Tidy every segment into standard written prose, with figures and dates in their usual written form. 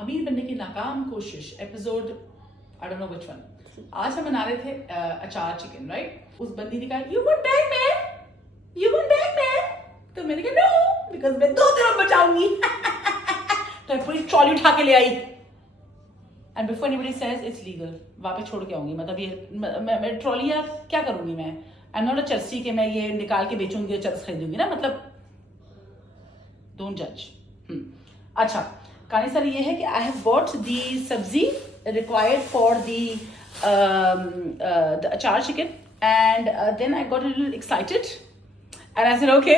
अमीर बनने की नाकाम कोशिश episode I don't know which one. आज हम बना रहे थे अचार चिकन, राइट। उस बंदी ने कहा you won't die man, you won't die man. तो मैंने कहा नो, बिकॉज मैं 2 दिन में बचाऊंगी। तो मैं पूरी ट्रॉली उठा के ले आई। And before anybody says it's legal, वापस छोड़ के आऊंगी। मतलब ये मैं ट्रॉली या क्या करूंगी मैं? आई एम नॉट अ चर्सी के मैं ये निकाल के बेचूंगी या चर्स खरीदूंगी ना, मतलब डोंट जज। अच्छा, कहानी सर ये है कि आई हैव बॉट दी सब्जी required for the achar chicken and then I got a little excited and I said okay,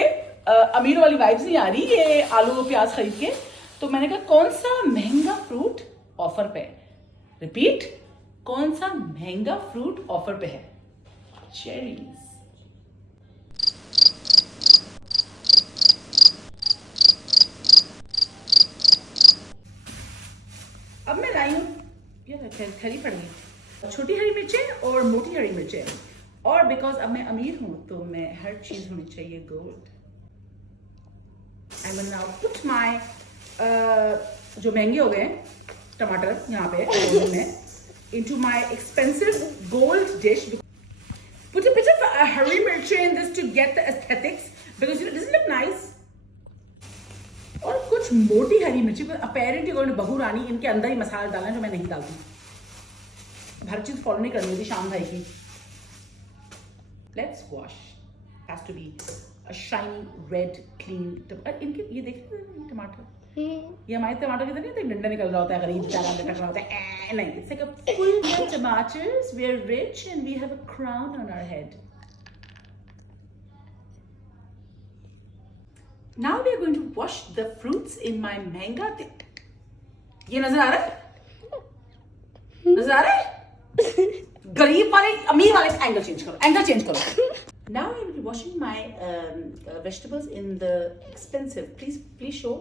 अमीर वाली वाइब्स नहीं आ रही ये आलू प्याज खरीद के। तो मैंने कहा कौन सा महंगा फ्रूट ऑफर पे है? रिपीट, कौन सा महंगा फ्रूट ऑफर पे है? चेरीज। अब मैं लाई हूँ, यार खरी पड़ गई, छोटी हरी मिर्चें और मोटी हरी मिर्चें। और बिकॉज अब मैं अमीर हूं तो मैं हर चीज होनी चाहिए gold. I will now put my जो महंगे हो गए टमाटर यहाँ पे में into my expensive gold dish. Put a bit of hari mirchi in this to get the aesthetics because you know doesn't look nice. और कुछ मोटी हरी मिर्ची को अपेरेंटली उन्होंने बहू रानी इनके अंदर ही मसाला डालना जो मैं नहीं डालती। हर चीज फॉलो नहीं करनी थी शाम भाई की। Let's wash, has to be a shiny red clean. इनके ये देखिए टमाटर, ये हमारे टमाटर के तो नहीं होते डंडा निकल रहा होता है, गरीब बेचारा लटक रहा होता है। नहीं, it's like a full tomatoes. We are rich and we have a crown on our head. Now we are going to wash the fruits in my manga. ये नजर आ रहा है? नजर आ रहा है? गरीब वाले अमीर वाले एंगल चेंज करो, एंगल चेंज करो। Now I will be washing my vegetables in the expensive. Please show.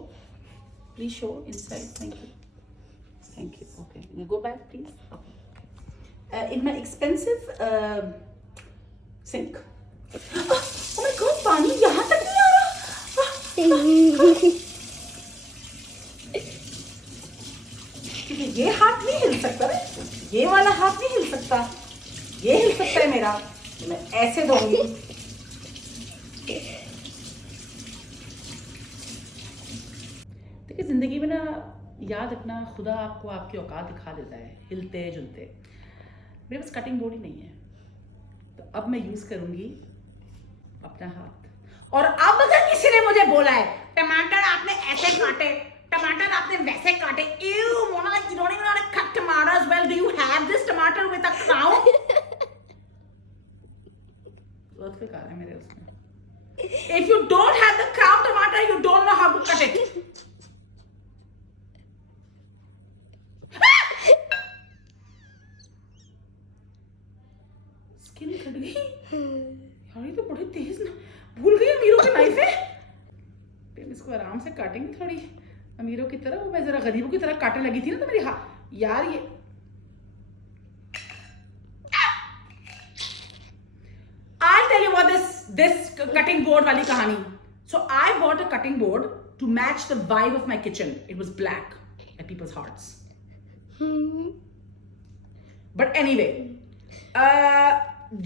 Please show inside. Thank you. Thank you. Okay. You go back, please. Okay. In my expensive sink. Oh my God! पानी यहाँ तक नहीं आ रहा। क्योंकि ये हाथ नहीं हिल सकता है, ये वाला हाथ नहीं हिल सकता, ये हिल सकता है मेरा। मैं ऐसे धोऊंगी। देखिए जिंदगी में ना याद रखना, खुदा आपको आपकी औकात दिखा देता है हिलते जुलते। मेरे पास कटिंग बोर्ड ही नहीं है, तो अब मैं यूज करूंगी अपना हाथ। और अब अगर किसी ने मुझे बोला है टमाटर आपने ऐसे काटे, टमाटर आपने वैसे काटे, ew, Mona, like you don't even know how to cut tomatoes well. Do you have this tomato with a crown? earthquake आ रहा है मेरे उसमें। If you don't have the crown tomato, you don't know how to cut it. Skin cut गई यार, ये तो बड़े तेज ना, भूल गई अमीरों की नाइफ है। इसको आराम से काटेंगे थोड़ी अमीरों की तरह। वो मैं जरा गरीबों की तरह काटने लगी थी ना, तो मेरी यार ये I'll tell you what this cutting board वाली कहानी। So I bought a cutting board to match the vibe of my kitchen. It was black at people's hearts. But anyway,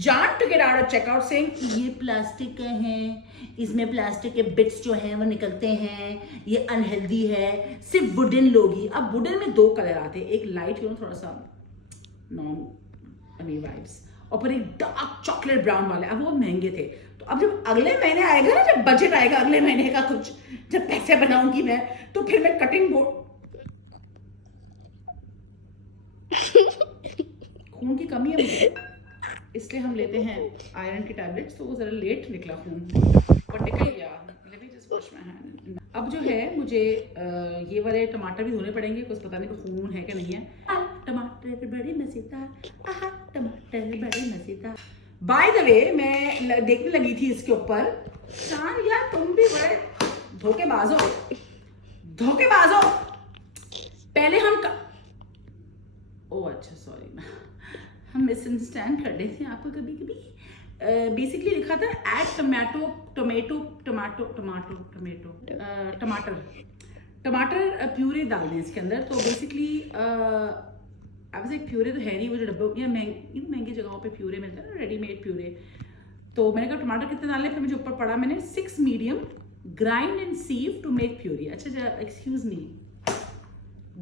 John took it out of checkout saying ये plastic के हैं, इसमें plastic के bits जो हैं वो निकलते हैं, ये अनहेल्दी है, सिर्फ वुडन लोगी। अब वुडन में 2 कलर आते हैं, एक लाइट थोड़ा सा नॉन अमीर वाइब्स, और फिर एक डार्क चॉकलेट ब्राउन वाले। अब वो महंगे थे, तो अब जब अगले महीने आएगा ना, जब बजट आएगा अगले महीने का, कुछ जब पैसे बनाऊंगी मैं, तो फिर मैं कटिंग बोर्ड, खून की कमी है मुझे, इसलिए हम लेते हैं आयरन की टैबलेट्स। तो वो जरा लेट निकला खून, पर निकल गया। Let me just wash my hand. अब जो है मुझे ये वाले टमाटर भी धोने पड़ेंगे, कुछ पता नहीं खून है कि नहीं है। टमाटर बड़े मजेदार, आहा टमाटर बड़े मजेदार। बाय द वे मैं देखने लगी थी इसके ऊपर, शान यार तुम भी बड़े धोखेबाज हो, धोखेबाज हो। पहले हम ओह अच्छा सॉरी, हम मिसअंडरस्टैंड कर रहे थे आपको कभी कभी। बेसिकली लिखा था ऐड टमाटर टमाटर प्यूरे डाल दें इसके अंदर। तो बेसिकली अब एक प्यूरे तो है नहीं, वो जो डब्बे या महंगी जगहों पे प्यूरे मिलते हैं ना, रेडीमेड प्यूरे। तो मैंने कहा टमाटर कितने डालने, फिर मुझे ऊपर पड़ा मैंने 6 medium grind and sieve to make puree. अच्छा एक्सक्यूज मी,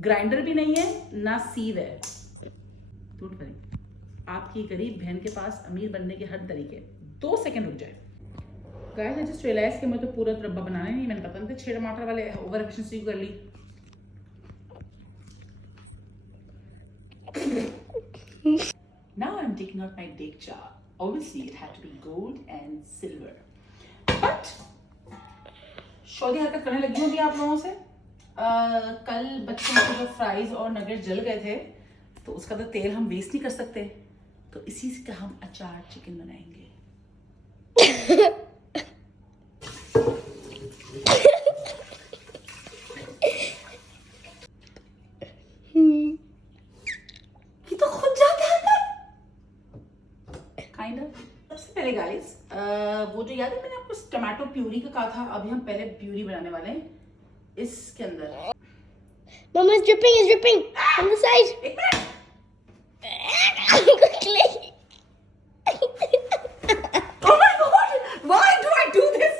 ग्राइंडर भी नहीं है ना सीव है, डोंट वरी, आपकी गरीब बहन के पास अमीर बनने के हर तरीके। 2 सेकंड रुक जाए गाइस। आई जस्ट रियलाइज कि मैं तो पूरा डब्बा बनाना नहीं, मैंने पता नहीं 6 टमाटर वाले ओवर एफिशिएंसी कर ली। Now I'm taking out my dekcha. Obviously it had to be gold and silver. But शौदी हरकत करने लगी होगी आप लोगों से। कल बच्चों के जो फ्राइज और नगेट जल गए थे, तो उसका तो तेल हम वेस्ट नहीं कर सकते, तो इसी का हम अचार चिकन बनाएंगे। ये तो खुद जाता है काइंड ऑफ। सबसे पहले गाइस वो जो याद है मैंने आपको टमाटो प्यूरी का कहा था, अभी हम पहले प्यूरी बनाने वाले हैं इसके अंदर। Mama is dripping from the side. एक minute, Quickly. oh my god, why do I do this?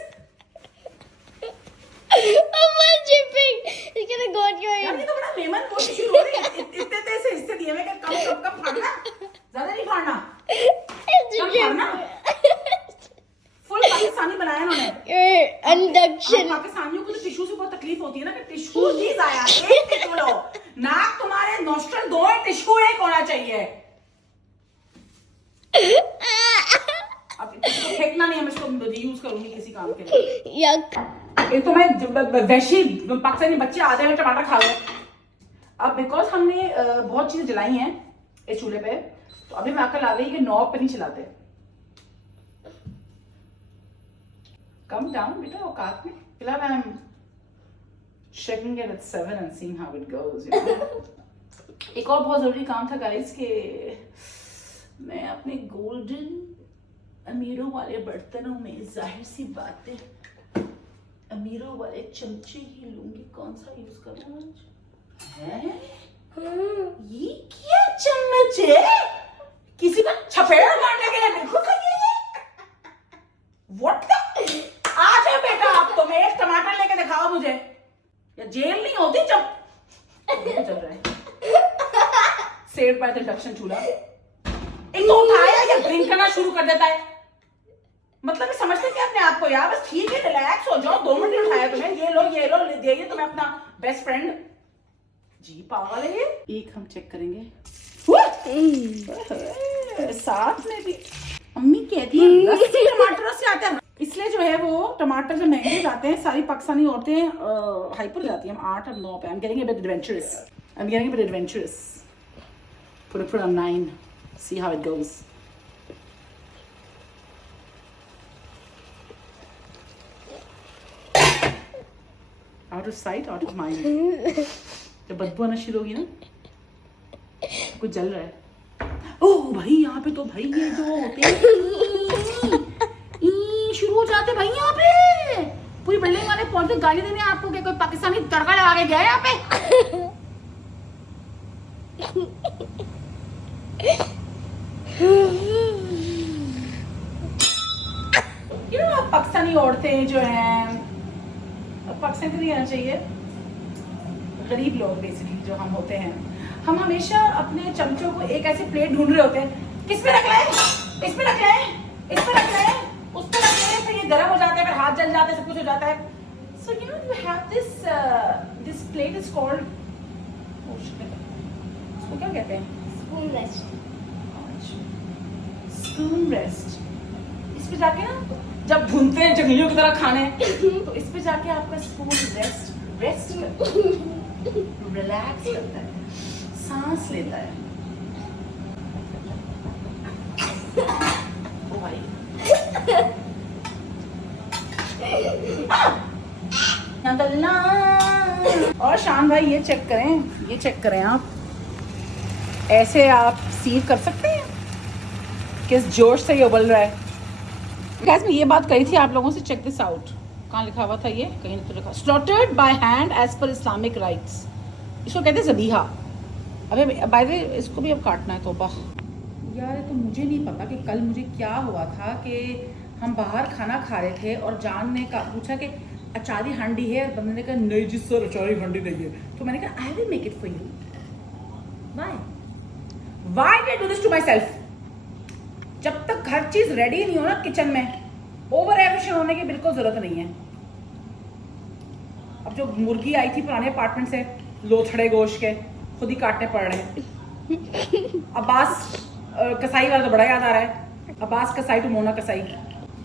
Mama is dripping. It's gonna go on your यार head. ये तो बड़ा लेमन पोस्ट शुरू हो रही है। इतने तेज से हिस्से दिए मैं, कम फाड़ना, ज्यादा नहीं फाड़ना, It's कम फाड़ना। फुल पाकिस्तानी बनाया इन्होंने। your induction. पाकिस्तानियों को तो टिश्यू से बहुत तकलीफ होती है ना, कि टिश्यू चीज आया, एक टिश्यू लो, नाक तुम्हारे नोस्ट्रल 2 है, टिश्यू एक होना चाहिए। अब इसको फेंकना नहीं है, मैं इसको रीयूज करूंगी किसी काम के लिए। Yuck. एक तो मैं वैशी पाकिस्तानी बच्चे आधे में टमाटर खा गए। अब बिकॉज हमने बहुत चीजें जलाई हैं इस चूल्हे पे, तो अभी मैं अकल आ गई कि नॉब पे नहीं चलाते। कम डाउन बेटा औकात में। फिलहाल I am checking it at 7 and seeing how it goes, you know? एक और बहुत जरूरी काम था गाइस कि मैं अपने गोल्डन अमीरों वाले बर्तनों में, जाहिर सी बात है अमीरों वाले चमचे ही लूंगी। कौन सा यूज करूं आज? ये क्या चम्मच है? किसी का छपेड़ा मारने के लिए बिल्कुल सही है। What the? आ जाओ बेटा, आप तो मैं एक टमाटर लेके दिखाओ मुझे, या जेल नहीं होती जब चल रहा है। सेव्ड बाय द इंडक्शन चूल्हा। एक तो उठाया या ब्लिंक करना शुरू कर देता है, मतलब ये समझते क्या अपने आप को यार, बस ठीक है रिलैक्स हो जाओ, 2 मिनट उठाया तुम्हें, ये लो दे दिए तुम्हें अपना बेस्ट फ्रेंड। जी पागल है ये। एक हम चेक करेंगे साथ में भी। अम्मी कहती है रस्सी टमाटरों से आता है, इसलिए जो है वो टमाटर जो महंगे जाते हैं, सारी पाकिस्तानी औरतें हाइपर जाती हैं। हम 8 और 9 पे। I'm getting a bit adventurous. Put it on 9. See how it goes. Out of sight, out of mind. जब बदबू आना शुरू होगी ना, कुछ जल रहा है। ओह भाई यहाँ पे तो भाई ये जो होते हैं शुरू हो जाते भाई, यहाँ पे पूरी बिल्डिंग वाले पहुंचते गाली देने आपको कि कोई पाकिस्तानी तड़का लगा के गया यहाँ पे। You know, पाकिस्तानी औरतें जो हैं, पाकिस्तान तो नहीं आना चाहिए, गरीब लोग बेसिकली जो हम होते हैं, हम हमेशा अपने चमचों को एक ऐसे प्लेट ढूंढ रहे होते हैं, किस पे रख रहे हैं, इस पे रख रहे हैं, इस पे रख रहे हैं, उस पे रख रहे हैं, फिर ये गर्म हो जाता है, फिर हाथ जल जाता है, सब कुछ हो जाता है। So you know you have this plate is called, उसको क्या कहते हैं? Spoon rest. Spoon rest. इस पे जाके ना जब भूनते हैं जंगलियों की तरह खाने, तो इस पे जाके आपका स्पून रेस्ट करता है, रिलैक्स करता है, सांस लेता है। ओ भाई और शान भाई ये चेक करें आप, ऐसे आप सीव कर सकते हैं, किस जोश से ये उबल रहा है। गैस मैं ये बात कही थी आप लोगों से, चेक दिस आउट, कहाँ लिखा हुआ था ये? कहीं तो लिखा slaughtered by hand as per Islamic rites. इसको कहते हैं ज़बीहा। अबे बाय द वे इसको भी अब काटना है तोबा। यार तो मुझे नहीं पता कि कल मुझे क्या हुआ था कि हम बाहर खाना खा रहे थे और जान ने पूछा कि अचारी हांडी है, बंदे ने कहा नहीं जी सर अचारी हांडी नहीं है। तो मैंने कहा I will make it for you. Why did I do this to myself? जब तक हर चीज रेडी नहीं हो ना किचन में, ओवर एफिशिएंट होने की बिल्कुल जरूरत नहीं है। अब जो मुर्गी आई थी पुराने अपार्टमेंट से, लोथड़े गोश्त के खुद ही काटने पड़ रहे हैं। अब्बास कसाई वाला तो बड़ा याद आ रहा है, अब्बास कसाई टू मोना कसाई।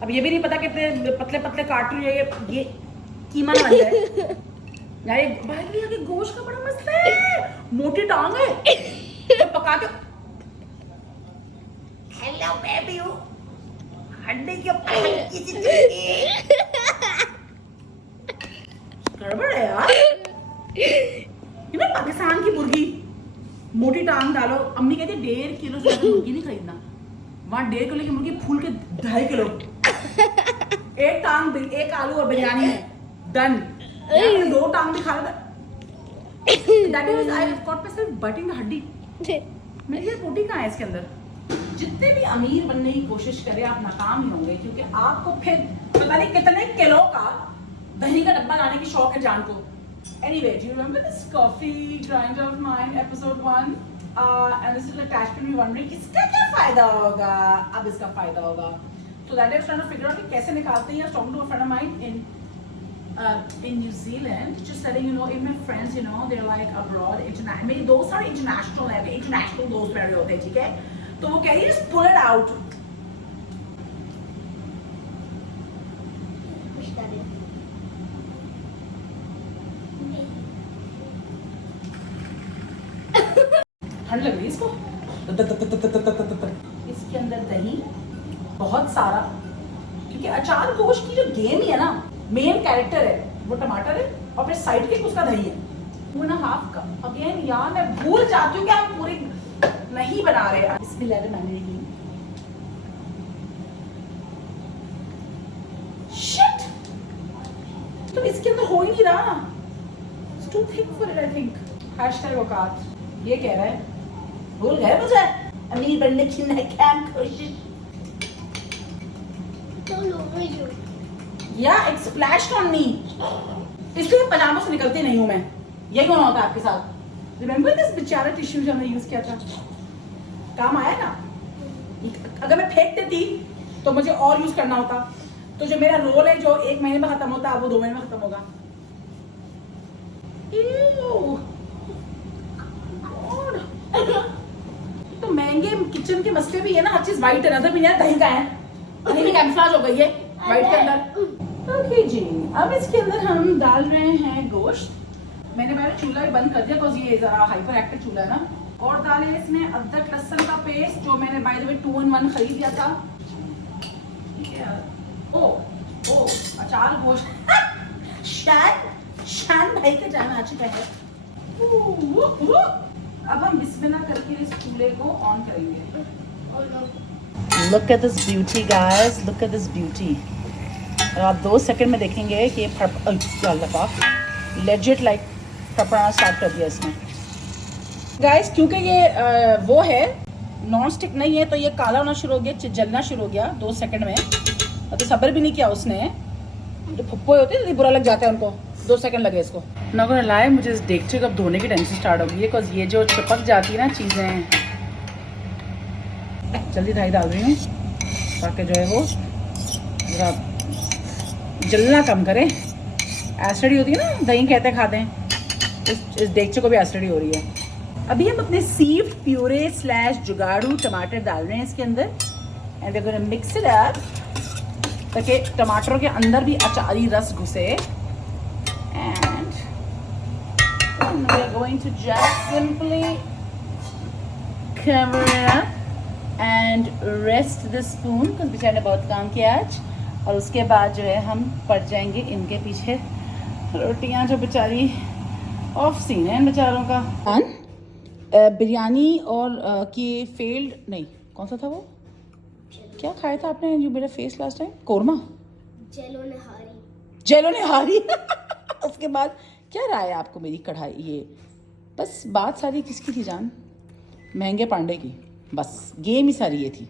अब ये भी नहीं पता कितने पतले पतले काट रही है ये कीमा ना बन जाए। यार ये भाई के गोश्त का बड़ा मसला है, मोटी टांग है तो पका के। हेलो बेबी, हड्डी के ऊपर हल्की सी गड़बड़ है यार। ये ना पाकिस्तान की मुर्गी मोटी टांग डालो। अम्मी कहती है 1.5 किलो से मुर्गी नहीं खरीदना, वहाँ 1.5 किलो की मुर्गी फूल के 2.5 किलो। एक टांग, एक आलू और बिरयानी है डन। 2 टांग भी खा लेता। That is I caught myself biting the हड्डी। मेरी ये रोटी कहाँ है इसके अंदर? जितने भी अमीर बनने की कोशिश करें आप नाकाम ही होंगे, क्योंकि आपको फिर पता नहीं कितने किलो का दही का डब्बा लाने की शौक है जान को। Anyway, do you remember this coffee grinder of mine, episode 1? And this is attached to me wondering इसका क्या फायदा होगा? अब इसका फायदा होगा। So that I was trying to figure out कि कैसे निकालते हैं। I was talking to a friend of mine in New Zealand, just letting you know, if my friends, you know, they're like abroad, मेरी दोस्त सारे international है, international दोस्त मेरे होते हैं, ठीक है? तो वो कह रही है just pull it out। ठंड लग रही है इसको। इसके अंदर दही बहुत सारा, क्योंकि अचार गोश्त की जो गेम है ना, मेन कैरेक्टर है वो टमाटर है और फिर साइड के उसका दही है। 2.5 कप। अगेन यार मैं भूल जाती हूँ कि हम पूरी नहीं बना रहे। बिस्मिल्लाहिर्रहमानिर्रहीम। शिट, तो इसके अंदर हो ही नहीं रहा। It's too thick for it, I think. Hashtag औकात ये कह रहा है। भूल गए मुझे अमीर बनने की नाकाम कोशिश। या it splashed on me। इसलिए पजामों से निकलती नहीं हूँ मैं। यही होना होता है आपके साथ। Remember this बेचारा टिश्यू जो हमने यूज किया था, काम आया ना? अगर मैं फेंक देती तो मुझे और यूज करना होता। तो जो मेरा रोल है जो 1 महीने में खत्म होता है वो 2 महीने में खत्म होगा। तो महंगे किचन के मसले भी है ना, हर चीज व्हाइट है। नजर भी नहीं दही का है, दही भी कैमफ्लेज हो गई है व्हाइट के अंदर। ओके जी, अब इसके अंदर हम डाल रहे हैं गोश्त। मैंने पहले चूल्हा भी बंद कर दिया बिकॉज ये जरा हाइपर एक्टिव चूल्हा है ना। और डाले इसमें अदरक लहसुन का पेस्ट जो मैंने बाय द वे 2 in 1 खरीद लिया था। ओ अचार गोश्त शान भाई का जाना आ चुका है। अब हम बिस्मिल्लाह करके इस चूल्हे को ऑन करेंगे। Look at this beauty guys, look at this beauty। और आप 2 सेकंड में देखेंगे कि ये लेजिट लाइक फड़फड़ाना स्टार्ट कर दिया इसने। गाइस क्योंकि ये वो है नॉन स्टिक नहीं है तो ये काला होना शुरू हो गया, जलना शुरू हो गया 2 सेकंड में। तो सब्र भी नहीं किया उसने। जो फुप्पो होते हैं बुरा लग जाता है उनको, 2 सेकंड लगे इसको। ना को लाए मुझे इस देगचे को अब धोने की टेंशन स्टार्ट होगी बिकॉज ये जो चिपक जाती है ना चीज़ें। जल्दी दही डाल रही हूँ ताकि जो है वो जरा जलना कम करे। एसिडिटी होती है ना, दही कहते खाते हैं, इस देगचे को भी एसिडिटी हो रही है। अभी हम अपने सीव प्यूरे / जुगाड़ू टमाटर डाल रहे हैं इसके अंदर and we are going to mix it up ताकि टमाटरों के अंदर भी अचारी रस घुसे। And we are going to just simply cover it up and rest the spoon because बेचारे ने बहुत काम किया आज। और उसके बाद जो है हम पड़ जाएंगे इनके पीछे। रोटियां जो बेचारी ऑफ सीन है इन बेचारों का। बिरयानी और कि फेल्ड नहीं, कौन सा था वो, क्या खाया था आपने जो मेरा फेस लास्ट टाइम? कोरमा। जेलो नहारी। जेलो ने हारी। उसके बाद क्या राय है आपको मेरी कढ़ाई ये? बस बात सारी किसकी थी जान? महंगे पांडे की। बस गेम ही सारी ये थी।